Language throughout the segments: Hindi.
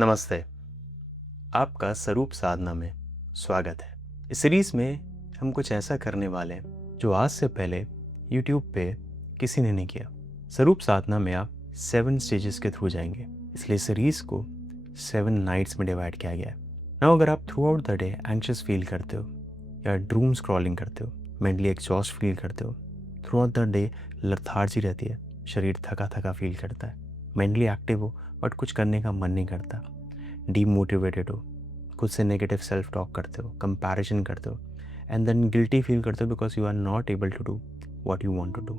नमस्ते। आपका स्वरूप साधना में स्वागत है। इस सीरीज में हम कुछ ऐसा करने वाले हैं जो आज से पहले YouTube पे किसी ने नहीं किया। स्वरूप साधना में आप 7 स्टेजेस के थ्रू जाएंगे, इसलिए सीरीज को 7 नाइट्स में डिवाइड किया गया है। नाउ अगर आप through out the day anxious feel करते हो या ड्रूम स्क्रॉलिंग करते हो, मेंटली एग्जॉस्ट फील करते हो, through out the day lethargy रहती है, शरीर थका थका फील करता है, मेंटली एक्टिव हो बट कुछ करने का मन नहीं करता, डीमोटिवेटेड हो, खुद से नेगेटिव सेल्फ टॉक करते हो, कंपैरिजन करते हो, एंड देन गिल्टी फील करते हो because you are not able to do what you want to do,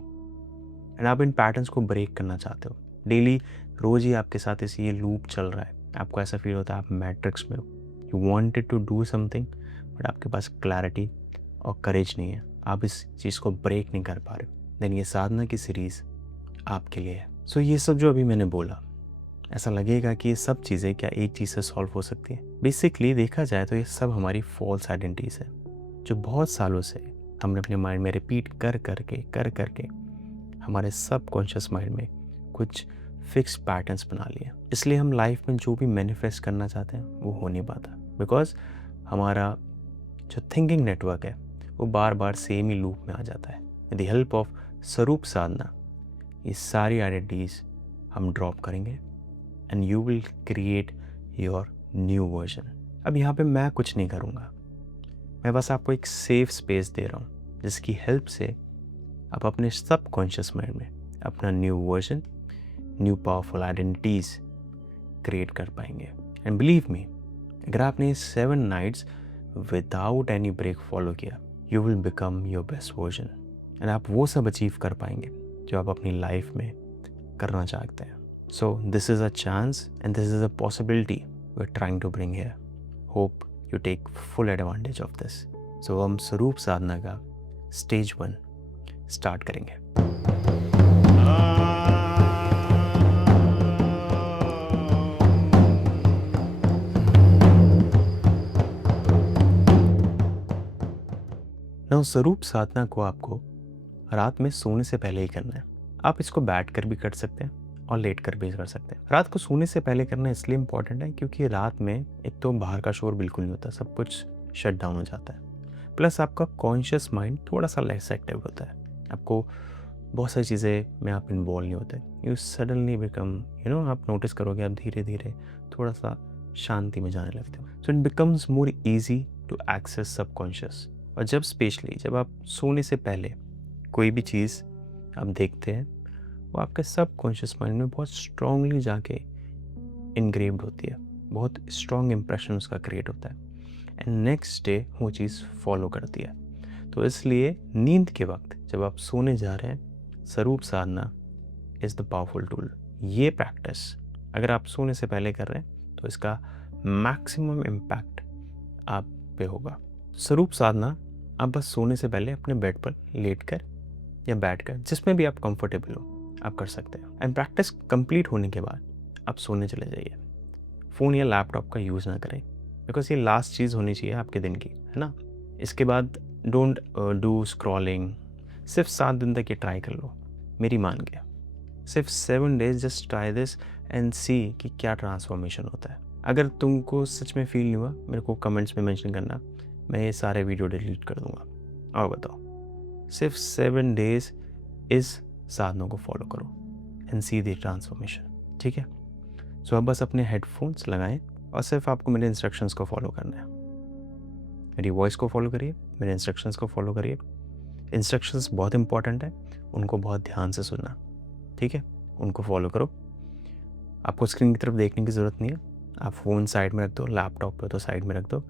and आप इन पैटर्न्स को ब्रेक करना चाहते हो। डेली रोज ही आपके साथ इसी ये लूप चल रहा है, आपको ऐसा फील होता है आप मैट्रिक्स में हो, you wanted to do something but आपके पास क्लैरिटी और करेज नहीं है, आप इस चीज़ को ब्रेक नहीं कर पा रहे हो, देन ये साधना की सीरीज़ आपके लिए है। सो ये सब जो अभी मैंने बोला, ऐसा लगेगा कि ये सब चीज़ें क्या एक चीज़ से सॉल्व हो सकती है। बेसिकली देखा जाए तो ये सब हमारी फॉल्स आइडेंटिटीज़ है जो बहुत सालों से हमने अपने माइंड में रिपीट कर करके हमारे सबकॉन्शियस माइंड में कुछ फिक्स पैटर्न्स बना लिए। इसलिए हम लाइफ में जो भी मैनिफेस्ट करना चाहते हैं वो हो नहीं पाता, बिकॉज हमारा जो थिंकिंग नेटवर्क है वो बार बार सेम ही लूप में आ जाता है। विद द हेल्प ऑफ स्वरूप साधना ये सारी आइडेंटिटीज़ हम ड्रॉप करेंगे and you will create your new version. अब यहाँ पे मैं कुछ नहीं करूँगा, मैं बस आपको एक सेफ स्पेस दे रहा हूँ जिसकी हेल्प से आप अपने सबकॉन्शियस माइंड में अपना new version, new powerful identities create कर पाएंगे। एंड बिलीव मी, अगर आपने 7 nights without any break follow किया, you will become your best version and आप वो सब अचीव कर पाएंगे जो आप अपनी लाइफ में करना चाहते हैं। So this is a chance and this is a possibility we're trying to bring here. Hope you take full advantage of this. So हम स्वरूप साधना का स्टेज 1 स्टार्ट करेंगे। now स्वरूप साधना को आपको रात में सोने से पहले ही करना है। आप इसको बैठ कर भी कर सकते हैं और लेट कर भी कर सकते हैं। रात को सोने से पहले करना इसलिए इम्पॉर्टेंट है क्योंकि रात में एक तो बाहर का शोर बिल्कुल नहीं होता, सब कुछ शट डाउन हो जाता है, प्लस आपका कॉन्शियस माइंड थोड़ा सा लेस एक्टिव होता है, आपको बहुत सारी चीज़ें में आप इन्वॉल्व नहीं होते। यू सडनली बिकम आप नोटिस करोगे आप धीरे धीरे थोड़ा सा शांति में जाने लगते हो। So it becomes more easy to access subconscious. और जब स्पेशली जब आप सोने से पहले कोई भी चीज़ आप देखते हैं वो आपके सबकॉन्शियस माइंड में बहुत स्ट्रांगली जाके इनग्रेव्ड होती है, बहुत स्ट्रॉन्ग इम्प्रेशन उसका क्रिएट होता है एंड नेक्स्ट डे वो चीज़ फॉलो करती है। तो इसलिए नींद के वक्त जब आप सोने जा रहे हैं, स्वरूप साधना इज़ द पावरफुल टूल। ये प्रैक्टिस अगर आप सोने से पहले कर रहे हैं तो इसका मैक्सिमम इम्पैक्ट आप पे होगा। स्वरूप साधना आप बस सोने से पहले अपने बेड पर लेट कर या बैठ कर, जिसमें भी आप कंफर्टेबल हो, आप कर सकते हैं। एंड प्रैक्टिस कंप्लीट होने के बाद आप सोने चले जाइए। फ़ोन या लैपटॉप का यूज़ ना करें बिकॉज ये लास्ट चीज़ होनी चाहिए आपके दिन की, है ना। इसके बाद डोंट डू स्क्रॉलिंग। सिर्फ 7 दिन तक ये ट्राई कर लो, मेरी मान के। सिर्फ 7 days just try this and see कि क्या ट्रांसफॉर्मेशन होता है। अगर तुमको सच में फील नहीं हुआ, मेरे को कमेंट्स में मेंशन करना, मैं ये सारे वीडियो डिलीट कर दूंगा। और बताओ, सिर्फ 7 डेज इस साधनों को फॉलो करो एंड सी द ट्रांसफॉर्मेशन, ठीक है। सो अब बस अपने हेडफोन्स लगाएं और सिर्फ आपको मेरे इंस्ट्रक्शंस को फॉलो करना है। मेरी वॉइस को फॉलो करिए, मेरे इंस्ट्रक्शंस को फॉलो करिए। इंस्ट्रक्शंस बहुत इंपॉर्टेंट है, उनको बहुत ध्यान से सुनना, ठीक है। उनको फॉलो करो। आपको स्क्रीन की तरफ देखने की ज़रूरत नहीं है, आप फ़ोन साइड में रख दो, लैपटॉप पे तो साइड में रख दो,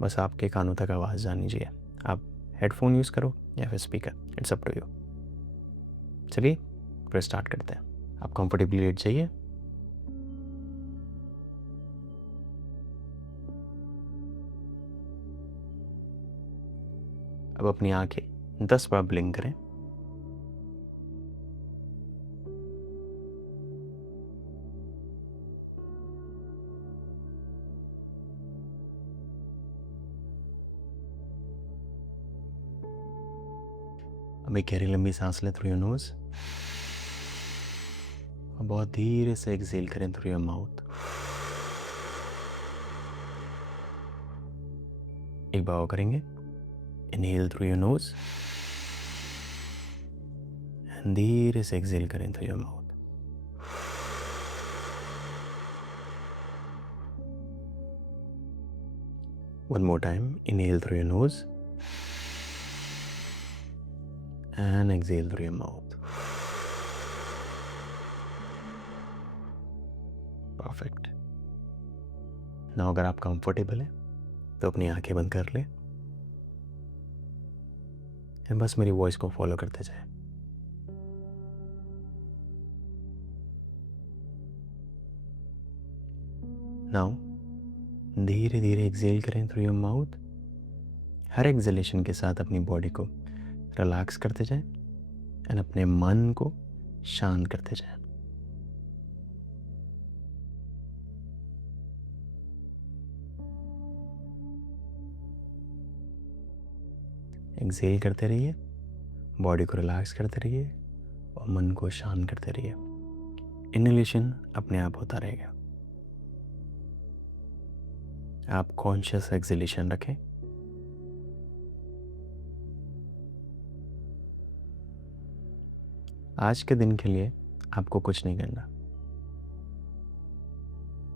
बस आपके कानों तक आवाज़ जानी चाहिए। आप हेडफोन यूज़ करो या फिर speaker, it's up to you. चलिए फिर स्टार्ट करते हैं। आप कंफर्टेबली लेट जाइए। अब अपनी आंखें 10 बार ब्लिंक करें। अब एक गहरी लंबी सांस लें थ्रू योर नोज और बहुत धीरे से एक्सहेल करें थ्रू योर माउथ। एक बार और करेंगे। Inhale through your nose and धीरे से एक्सहेल करें through your mouth. One more time, inhale through your nose and exhale through your mouth. Perfect. Now अगर आप कंफर्टेबल हैं तो अपनी आंखें बंद कर लें और बस मेरी वॉइस को फॉलो करते जाएं। नाउ धीरे धीरे एक्सहेल करें through your mouth. Her exhalation के साथ अपनी बॉडी को रिलैक्स करते जाएं एंड अपने मन को शांत करते जाएं। एक्सहेल करते रहिए, बॉडी को रिलैक्स करते रहिए और मन को शांत करते रहिए। इनहेलेशन अपने आप होता रहेगा। आप कॉन्शियस एक्सहेलेशन रखें। आज के दिन के लिए आपको कुछ नहीं करना,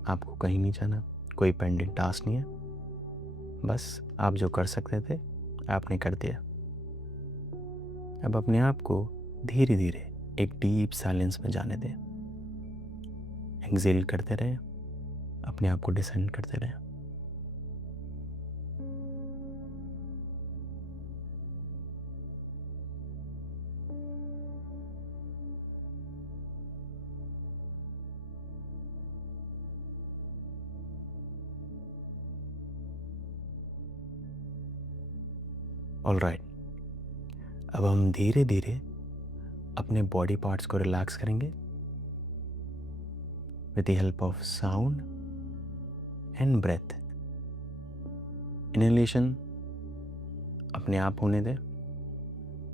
आपको कहीं नहीं जाना, कोई पेंडिंग टास्क नहीं है। बस आप जो कर सकते थे आपने कर दिया। अब अपने आप को धीरे धीरे एक डीप साइलेंस में जाने दें। एक्सहेल करते रहें, अपने आप को डिसेंड करते रहें। ऑलराइट, अब हम धीरे धीरे अपने बॉडी पार्ट्स को रिलैक्स करेंगे with the help of sound and breath. Inhalation अपने आप होने दें,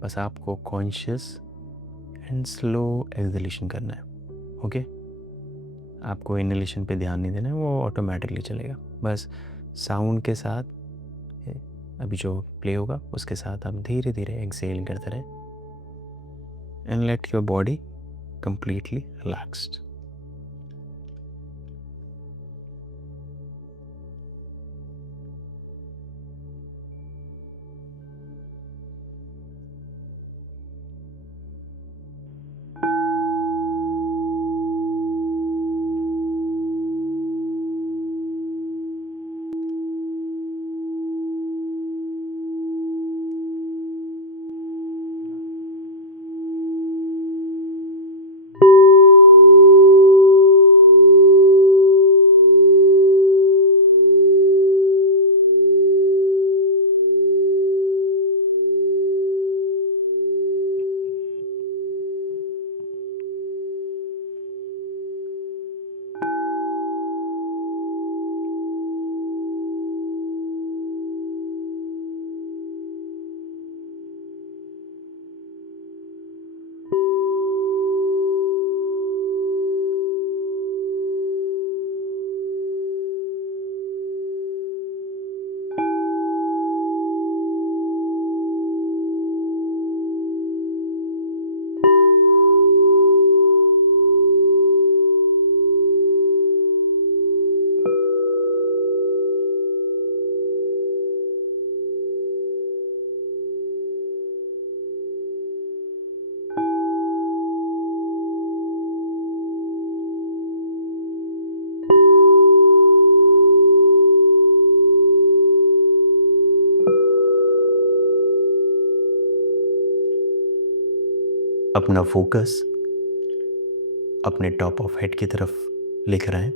बस आपको कॉन्शियस एंड स्लो एक्सहेलेशन करना है। ओके, आपको इनहेलेशन पे ध्यान नहीं देना है, वो ऑटोमेटिकली चलेगा। बस साउंड के साथ अभी जो प्ले होगा उसके साथ आप धीरे धीरे एक्सहेल करते रहें and let your body completely relaxed. अपना फोकस अपने टॉप ऑफ हेड की तरफ लिख रहे हैं।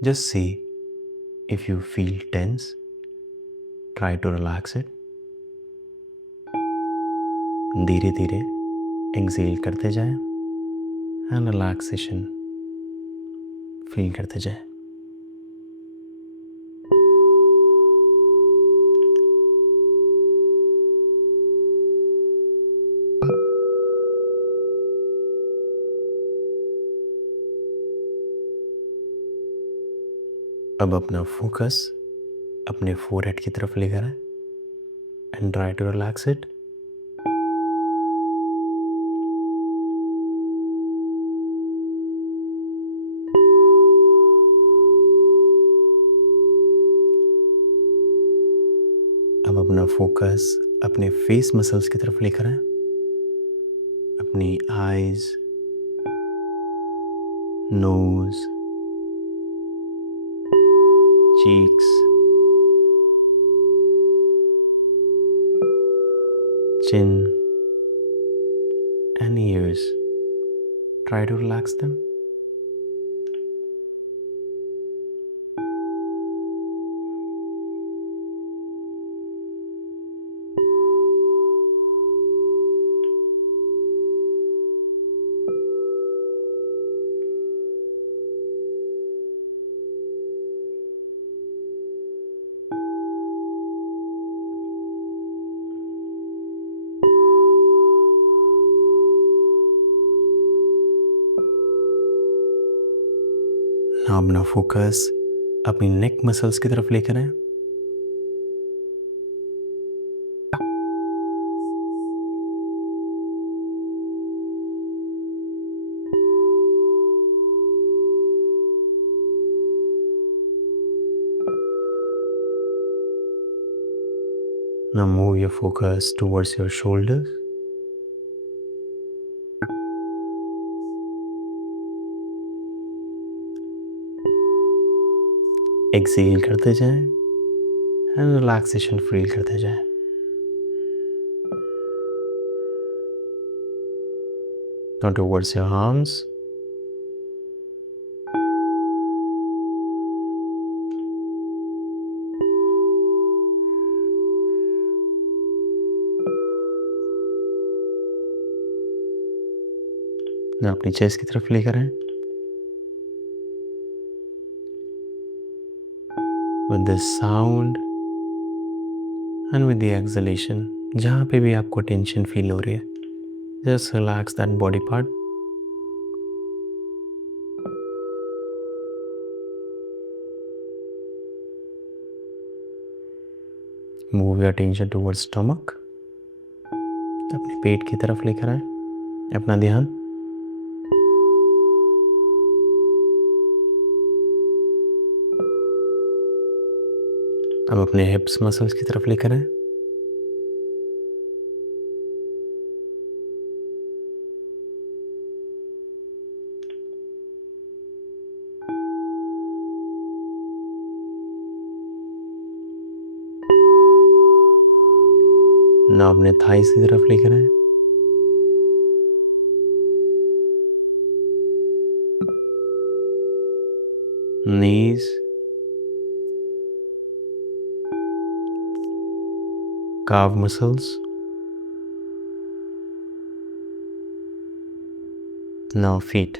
Just see if you feel tense, try to relax it. धीरे धीरे एक्सहेल करते जाएं एंड रिलैक्सेशन फील करते जाएं। अब अपना फोकस अपने फोरहेड की तरफ लेकर आए and try to relax it. अब अपना फोकस अपने फेस मसल्स की तरफ लेकर आए, अपनी eyes, nose, cheeks, chin and ears. Try to relax them. Now अपना फोकस अपनी नेक मसल्स की तरफ लेकर आए। Now move your focus towards your shoulders. Exhale करते जाएं and relaxation feel करते जाएं। Now towards your arms. Now अपनी चेस्ट की तरफ लेकर आए। With this sound and with the exhalation, जहाँ पे भी आपको टेंशन फील हो रही है, just relax that body part. Move your attention towards stomach. अपने पेट की तरफ लेकर आए अपना ध्यान। अब अपने हिप्स मसल्स की तरफ लेकर आए। ना अपने थाइस की तरफ लेकर आए। नीज, calf muscles. Now feet.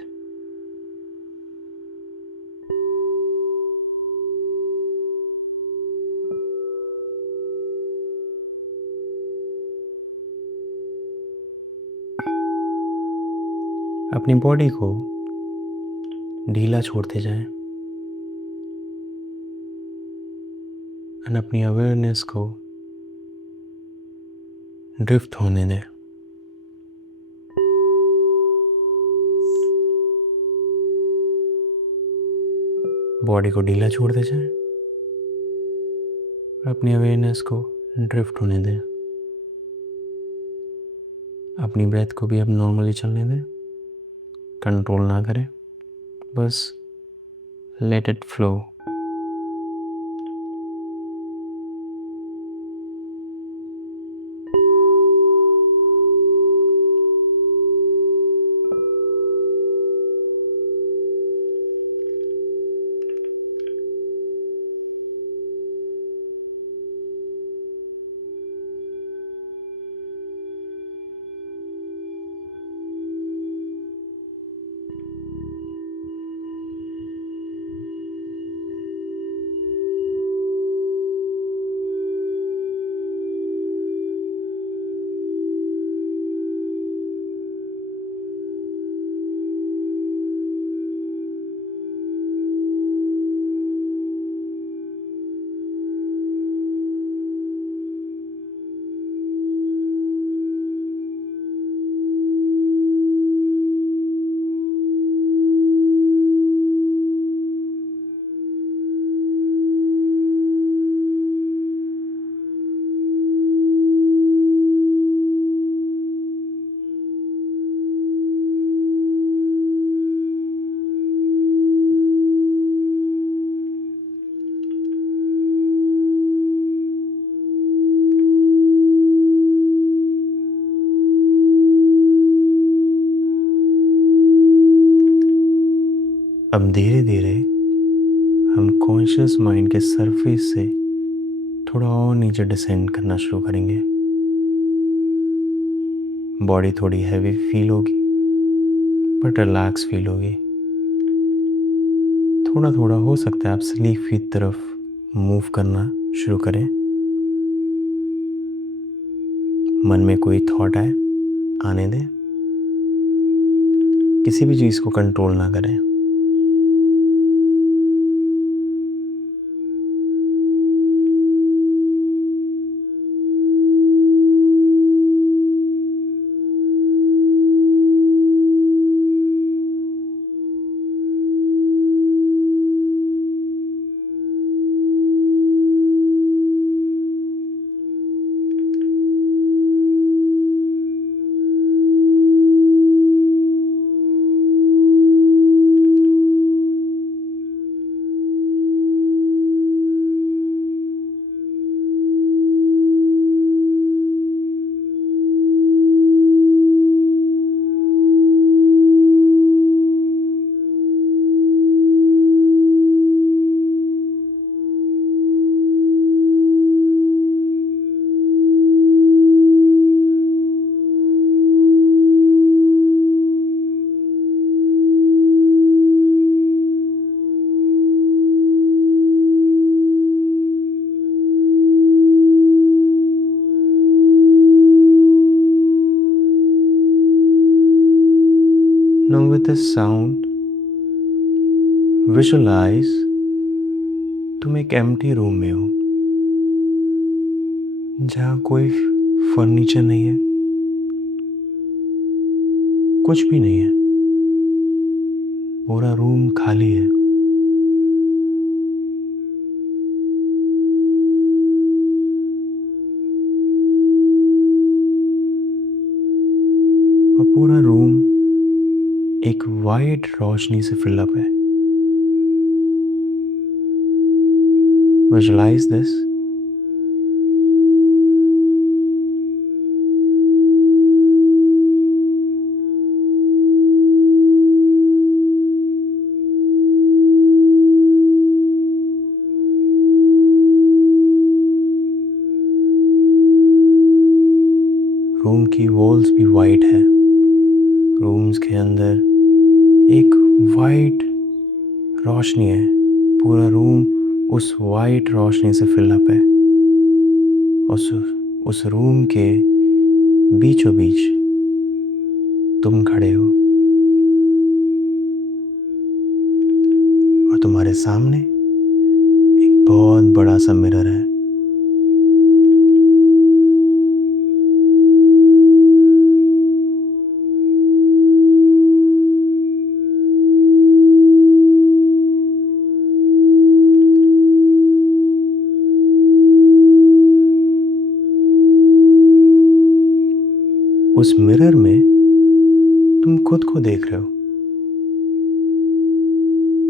अपनी बॉडी को ढीला छोड़ते जाएं और अपनी अवेयरनेस को ड्रिफ्ट होने दें। बॉडी को ढीला छोड़ते जाएं और अपनी अवेयरनेस को ड्रिफ्ट होने दें। अपनी ब्रेथ को भी अब नॉर्मली चलने दें, कंट्रोल ना करें, बस लेट इट फ्लो। अब धीरे धीरे हम कॉन्शियस माइंड के सरफेस से थोड़ा और नीचे डिसेंड करना शुरू करेंगे। बॉडी थोड़ी हैवी फील होगी बट रिलैक्स फील होगी। थोड़ा थोड़ा हो सकता है आप स्लीप की तरफ मूव करना शुरू करें। मन में कोई थॉट आए आने दें, किसी भी चीज़ को कंट्रोल ना करें। Now with this sound, visualize तुम एक एम्प्टी रूम में हो जहाँ कोई फर्नीचर नहीं है, कुछ भी नहीं है, पूरा रूम खाली है। और पूरा रूम एक वाइट रोशनी से फिल अप है। Visualize this. रूम की वॉल्स भी वाइट है। रूम्स के अंदर एक वाइट रोशनी है। पूरा रूम उस वाइट रोशनी से फिल अप है। उस रूम के बीचों बीच तुम खड़े हो और तुम्हारे सामने एक बहुत बड़ा सा मिरर है। उस मिरर में तुम खुद को देख रहे हो।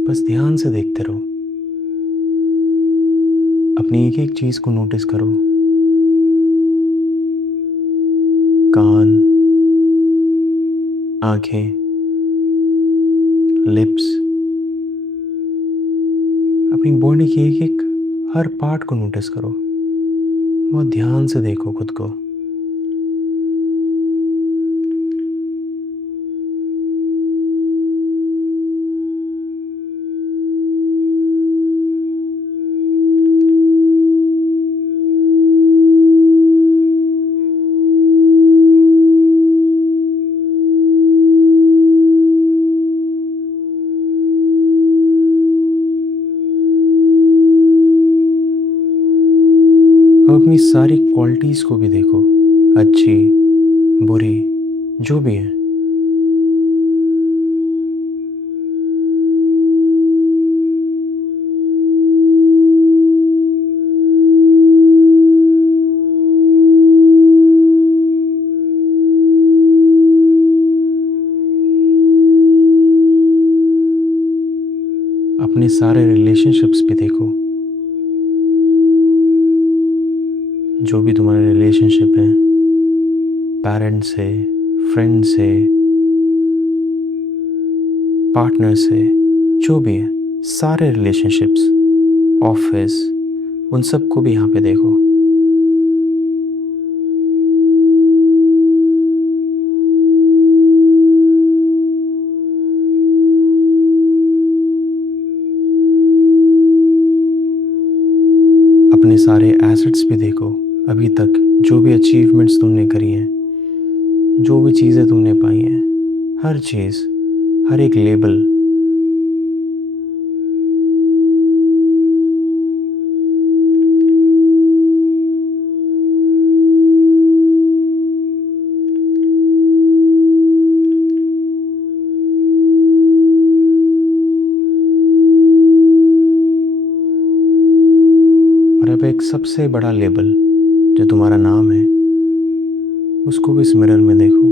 बस ध्यान से देखते रहो। अपनी एक एक चीज को नोटिस करो। कान, आंखें, लिप्स, अपनी बॉडी की एक एक हर पार्ट को नोटिस करो। बहुत ध्यान से देखो खुद को। अब अपनी सारी क्वालिटीज़ को भी देखो, अच्छी बुरी जो भी है। अपने सारे रिलेशनशिप्स भी देखो। जो भी तुम्हारे रिलेशनशिप है, पेरेंट्स से, फ्रेंड से, पार्टनर से, जो भी है, सारे रिलेशनशिप्स, ऑफिस, उन सबको भी यहाँ पे देखो। अपने सारे एसेट्स भी देखो, अभी तक जो भी अचीवमेंट्स तुमने करी हैं, जो भी चीज़ें तुमने पाई हैं, हर चीज़, हर एक लेबल। और अब एक सबसे बड़ा लेबल जो तुम्हारा नाम है, उसको भी इस मिरर में देखो।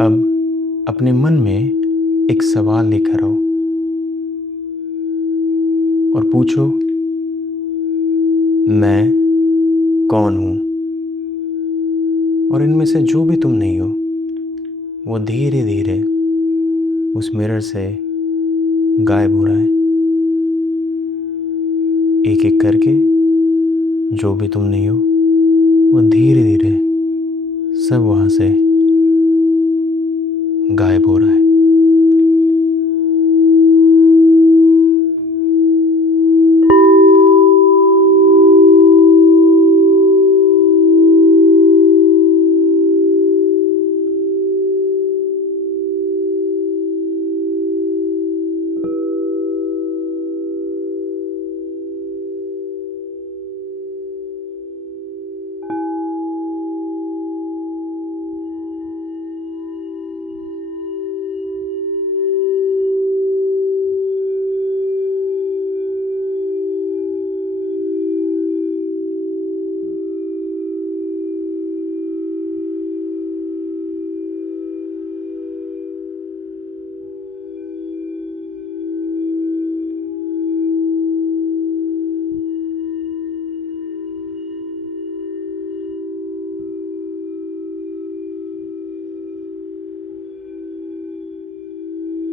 अब अपने मन में एक सवाल लेकर आओ और पूछो, मैं कौन हूँ? और इनमें से जो भी तुम नहीं हो, वो धीरे धीरे उस मिरर से गायब हो रहा है। एक एक करके जो भी तुम नहीं हो, वो धीरे धीरे सब वहाँ से गायब हो रहा है।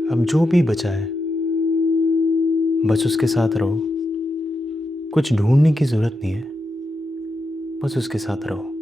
अब जो भी बचा है, बस उसके साथ रहो। कुछ ढूंढने की ज़रूरत नहीं है, बस उसके साथ रहो।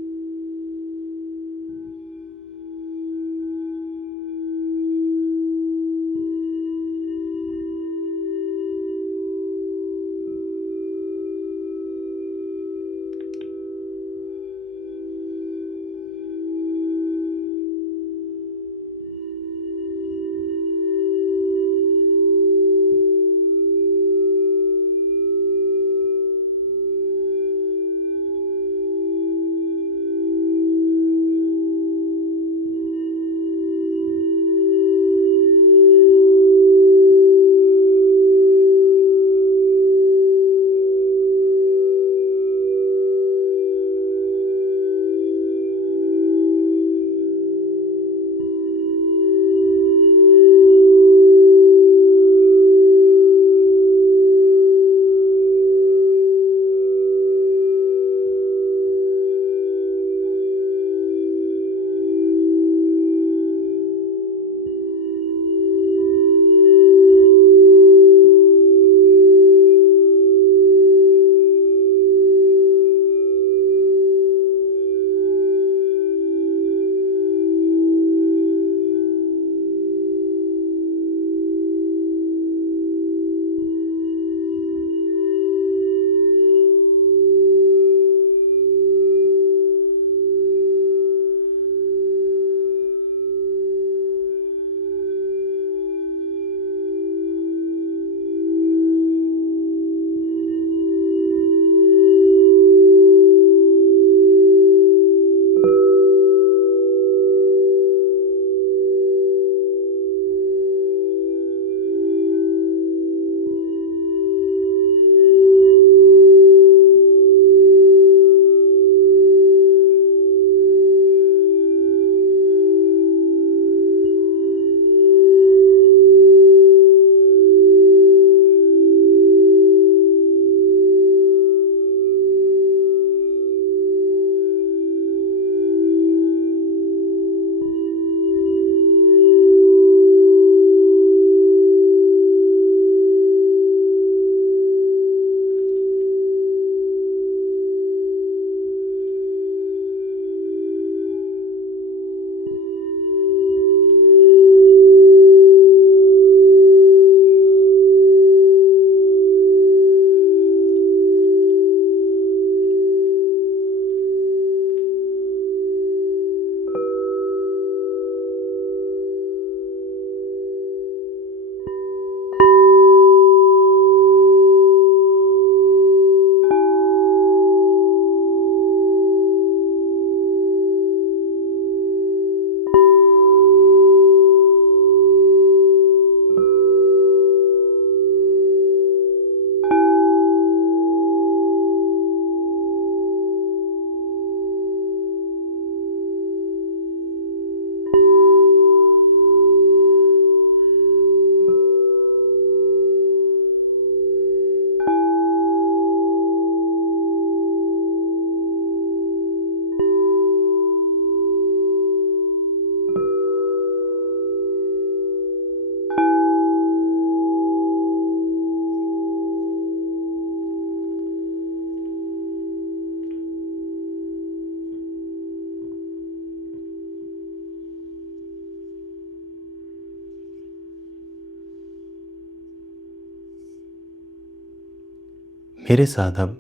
मेरे साथ अब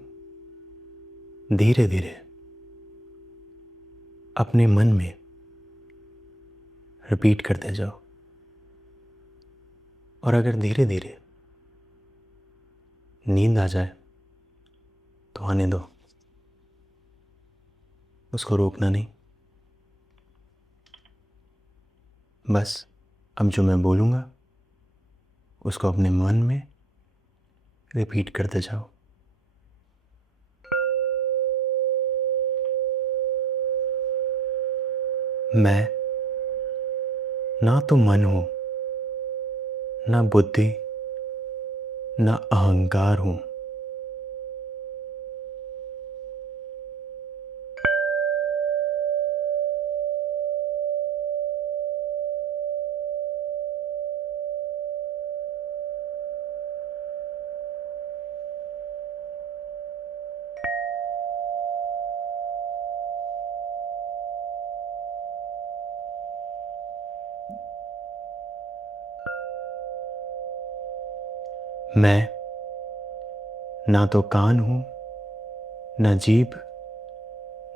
धीरे धीरे अपने मन में रिपीट करते जाओ, और अगर धीरे धीरे नींद आ जाए तो आने दो, उसको रोकना नहीं। बस अब जो मैं बोलूँगा उसको अपने मन में रिपीट करते जाओ। मैं ना तो मन हूँ, ना बुद्धि, ना अहंकार हूँ। मैं ना तो कान हूँ, ना जीभ,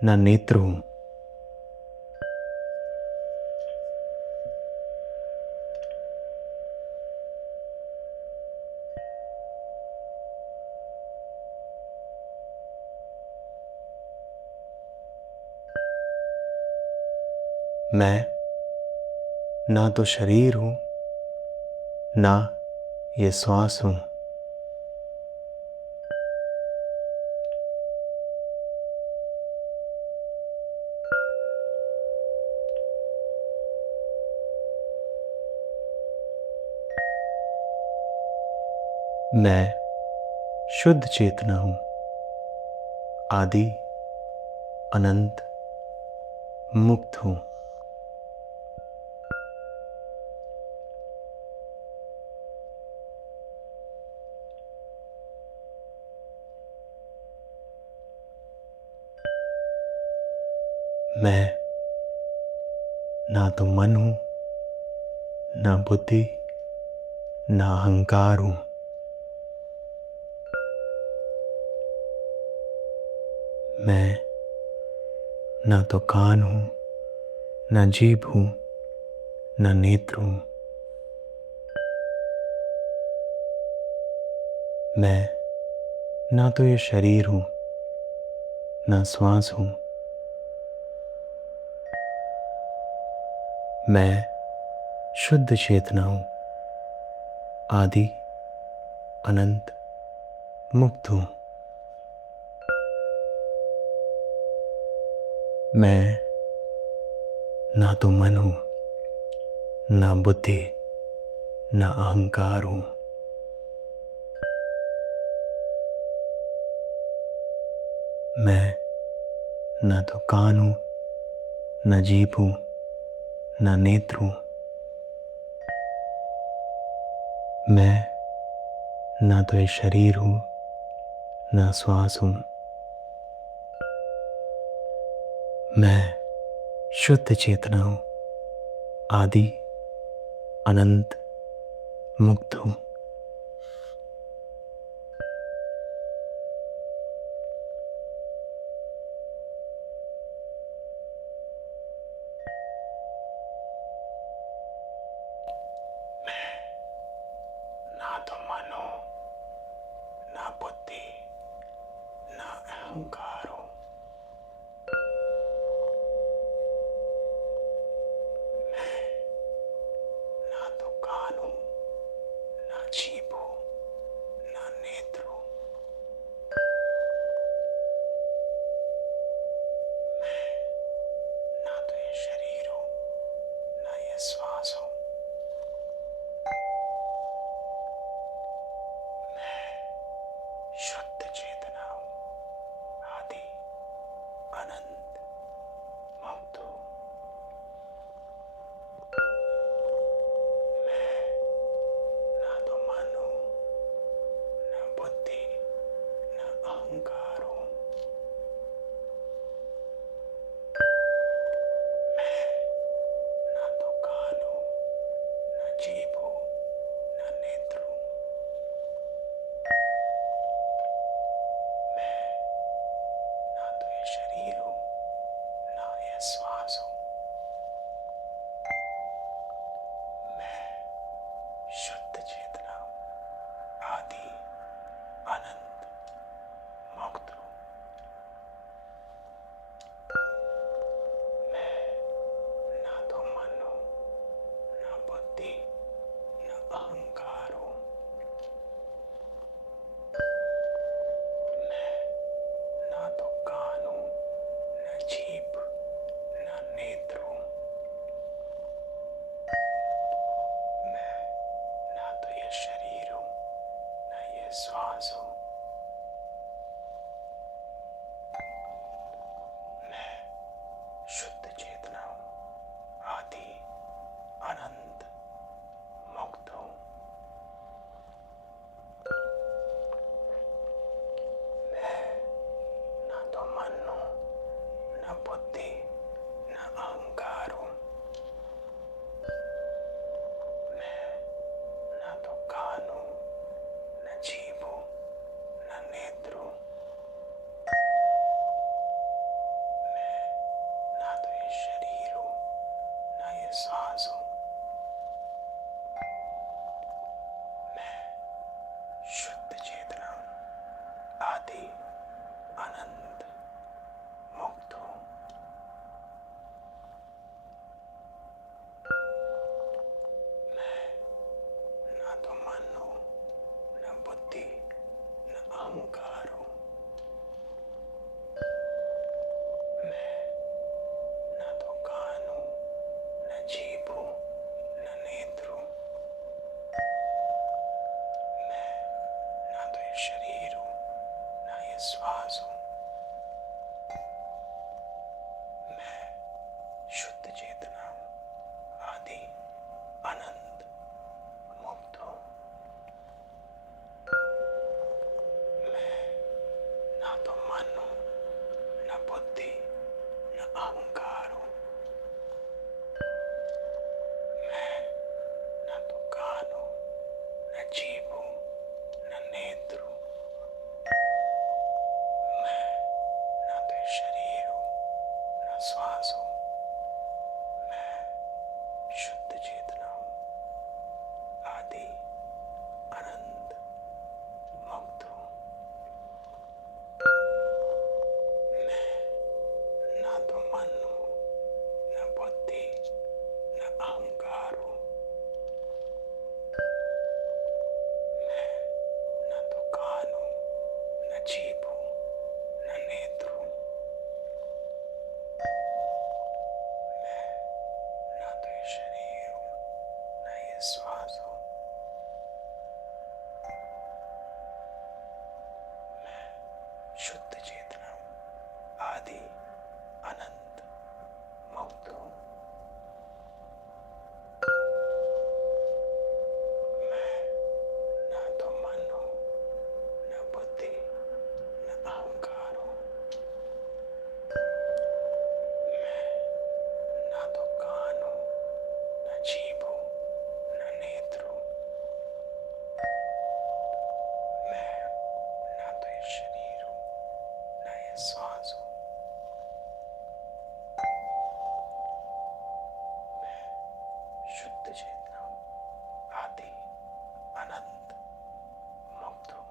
ना नेत्र हूँ। मैं ना तो शरीर हूँ, ना ये श्वास हूँ। मैं शुद्ध चेतना हूँ, आदि अनंत मुक्त हूँ। मैं ना तो मन हूँ, ना बुद्धि, ना अहंकार हूँ। मैं ना तो कान हूँ, ना जीभ हूँ, ना नेत्र हूँ। मैं ना तो ये शरीर हूँ, ना श्वास हूँ। मैं शुद्ध चेतना हूँ, आदि अनंत मुक्त हूँ। मैं ना तो मन हूँ, ना बुद्धि, ना अहंकार हूँ। मैं ना तो कान हूँ, ना जीभ हूँ, ना नेत्र हूँ। मैं ना तो ये शरीर हूँ, ना श्वास हूँ। मैं शुद्ध चेतना हूँ, आदि अनंत मुक्त हूँ। ना तो मन हूँ, ना बुद्धि, ना अहंकार हूँ। ना तो कान हूँ, ना बुद्धि न अहंकार हूँ। मैं ना तो कान हूँ, न जीभ हूँ, न नेत्र हूँ। मैं ना तो ये शरीर हूँ, ना ये सांस हूँ। मैं शुद्ध चेतना हूँ, आदि आनंद मुक्त हूँ। मैं ना तो मन हूँ, न बुद्धि, न अहंकार हूँ। मैं ना तो कान हूँ, न जीभ हूँ, न नेत्र हूँ। मैं ना तो ये शरीर हूँ, ना ये श्वास हूँ। मैं शुद्ध चेतना हूँ, आदि आनंद मुक्त हूँ। मैं ना तो मन हूँ, न बुद्धि, न अहंकार हूँ। मैं ना तो कान हूँ, न जीभ हूँ, न नेत्र हूँ। मैं ना तो ये शरीर हूँ, न श्वास हूँ। मैं शुद्ध चेतना हूँ, आदि आनंद मुक्त हूँ। मैं ना तो मन हूँ, न बुद्धि, न अहंकार हूँ। मैं ना तो कान हूँ, न जीभ हूँ, न नेत्र हूँ। मैं ना तो ये शरीर हूँ, न ये श्वास हूँ। मैं शुद्ध चेतना हूँ, आदि अनंत मुक्त हूँ। मैं ना तो मन हूँ, न बुद्धि, न अहंकार हूँ। मैं ना तो कान हूँ, न जीभ हूँ, न नेत्र हूँ। मैं ना तो ये शरीर हूँ, न ये श्वास हूँ। मैं शुद्ध चेतना हूँ, आदि अनंत मुक्त हूँ।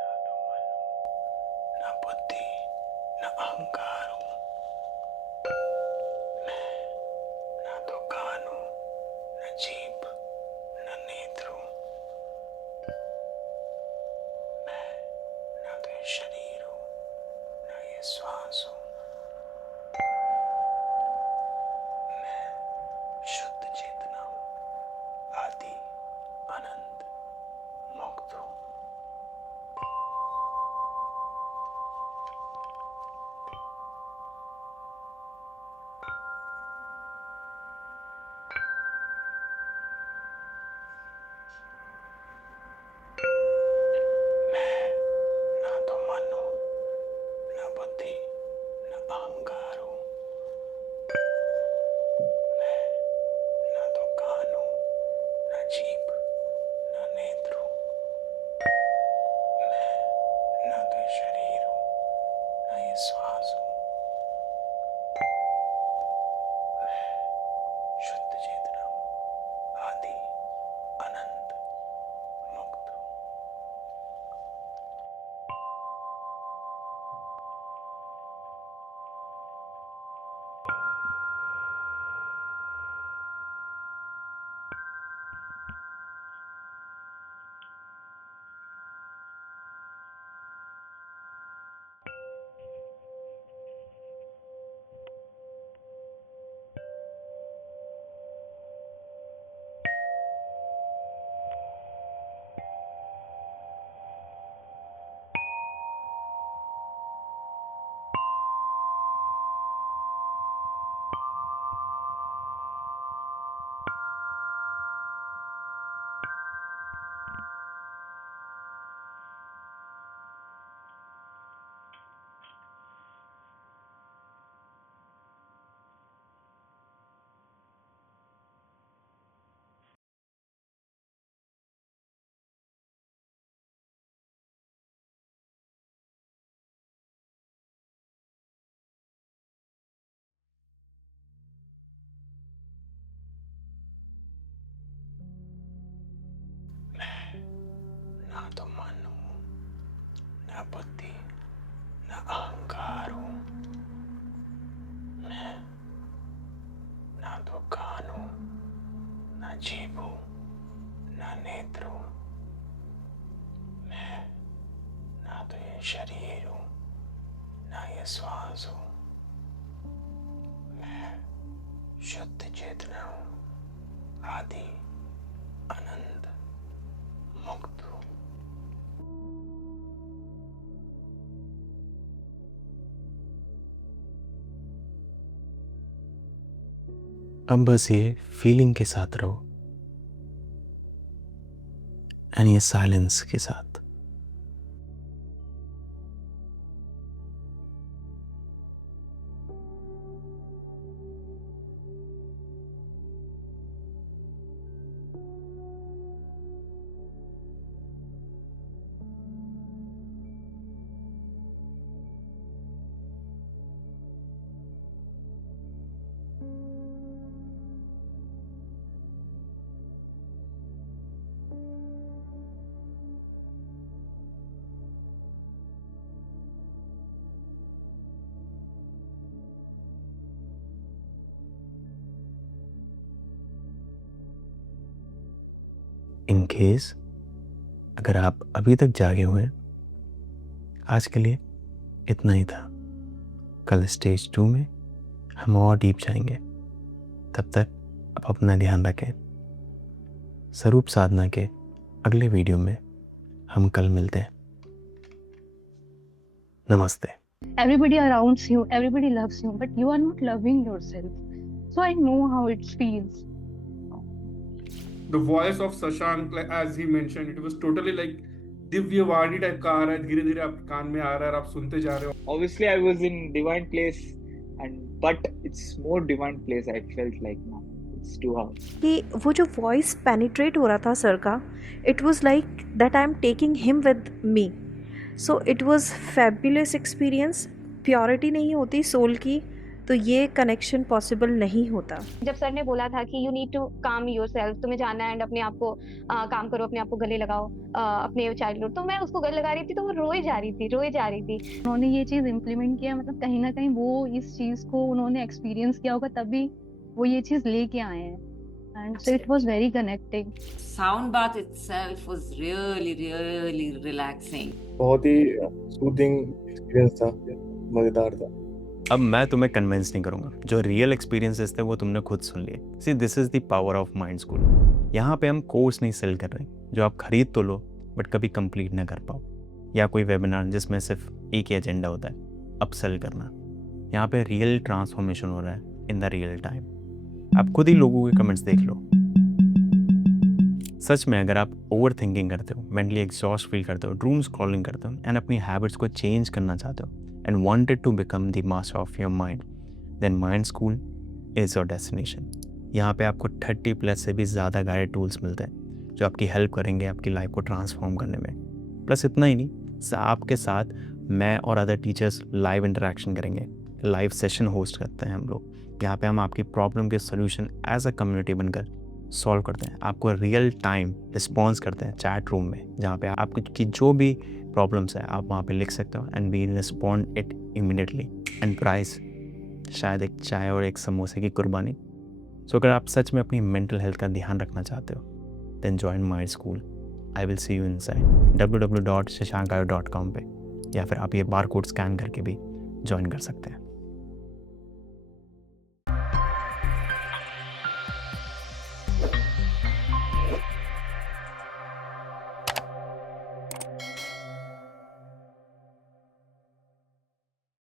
ना तो मन हूँ, न बुद्धि, न अहंकार हूँ। शरीर हूँ, ना ये श्वास हूँ। मैं शुद्ध चेतना हूँ, आदि अनंत मुक्त हूँ। अब बस ये फीलिंग के साथ रहो एंड ये साइलेंस के साथ। इन केस अगर आप अभी तक जागे हुए हैं, आज के लिए इतना ही था। कल स्टेज 2 में हम और डीप जाएंगे। तब तक आप अपना ध्यान रखें। स्वरूप साधना के अगले वीडियो में हम कल मिलते हैं। नमस्ते। Everybody around you, everybody loves you, but you are not loving yourself. So I know how it feels. The voice of Shashank, like, as he mentioned, it was totally like Divyavani type का आ रहा है, धीरे धीरे आपके कान में आ रहा है और आप सुनते जा रहे हो। Obviously, I was in divine place, but it's more divine place. I felt like now it's too hard. कि वो जो वॉइस पेनिट्रेट हो रहा था सर का, it was like that I am taking him with me. So it was fabulous experience. Purity नहीं होती सोल की तो ये कनेक्शन पॉसिबल नहीं होता। जब सर ने बोला था कि यू नीड टू काम योरसेल्फ, तुम्हें जाना है एंड अपने आप को काम करो, अपने आप को गले लगाओ, अपने चाइल्डहुड, तो मैं उसको गले लगा रही थी तो वो रोए जा रही थी। उन्होंने ये चीज इम्प्लीमेंट किया, मतलब कहीं ना कहीं वो इस चीज को उन्होंने एक्सपीरियंस किया होगा, तभी वो ये चीज लेके आए हैं। And so it was very connecting. Sound bath itself was really relaxing. बहुत ही सूदिंग एक्सपीरियंस था, मजेदार था। अब मैं तुम्हें कन्विंस नहीं करूंगा, जो रियल एक्सपीरियंसेस थे वो तुमने खुद सुन लिए। See, this is the power of mind school. यहाँ पे हम कोर्स नहीं सेल कर रहे जो आप खरीद तो लो बट कभी कंप्लीट ना कर पाओ, या कोई वेबिनार जिसमें सिर्फ एक ही एजेंडा होता है, अपसेल करना। यहाँ पे रियल ट्रांसफॉर्मेशन हो रहा है इन द रियल टाइम। आप खुद ही लोगों के कमेंट्स देख लो। सच में अगर आप ओवर थिंकिंग करते हो, मेंटली एग्जॉस्ट फील करते हो, ड्रूम स्क्रॉलिंग करते हो एंड अपनी हैबिट्स को चेंज करना चाहते हो and wanted to become the master of your mind, then mind school is your destination. यहाँ पे आपको 30+ से भी ज़्यादा गाइडेड टूल्स मिलते हैं जो आपकी हेल्प करेंगे आपकी लाइफ को ट्रांसफॉर्म करने में। प्लस इतना ही नहीं, आपके साथ मैं और अदर टीचर्स लाइव इंटरेक्शन करेंगे, लाइव सेशन होस्ट करते हैं हम लोग। यहाँ पे हम आपकी प्रॉब्लम के सोल्यूशन एज अ कम्युनिटी बनकर सॉल्व करते हैं, आपको रियल टाइम रिस्पॉन्स करते हैं चैट रूम में, जहाँ पे आपकी जो भी प्रॉब्लम्स है आप वहाँ पे लिख सकते हो and we respond it immediately. And price शायद एक चाय और एक समोसे की कुर्बानी। सो अगर आप सच में अपनी मेंटल हेल्थ का ध्यान रखना चाहते हो then join mind school. I will see you inside www.shashankayo.com पे, या फिर आप ये बार कोड स्कैन करके भी ज्वाइन कर सकते हैं।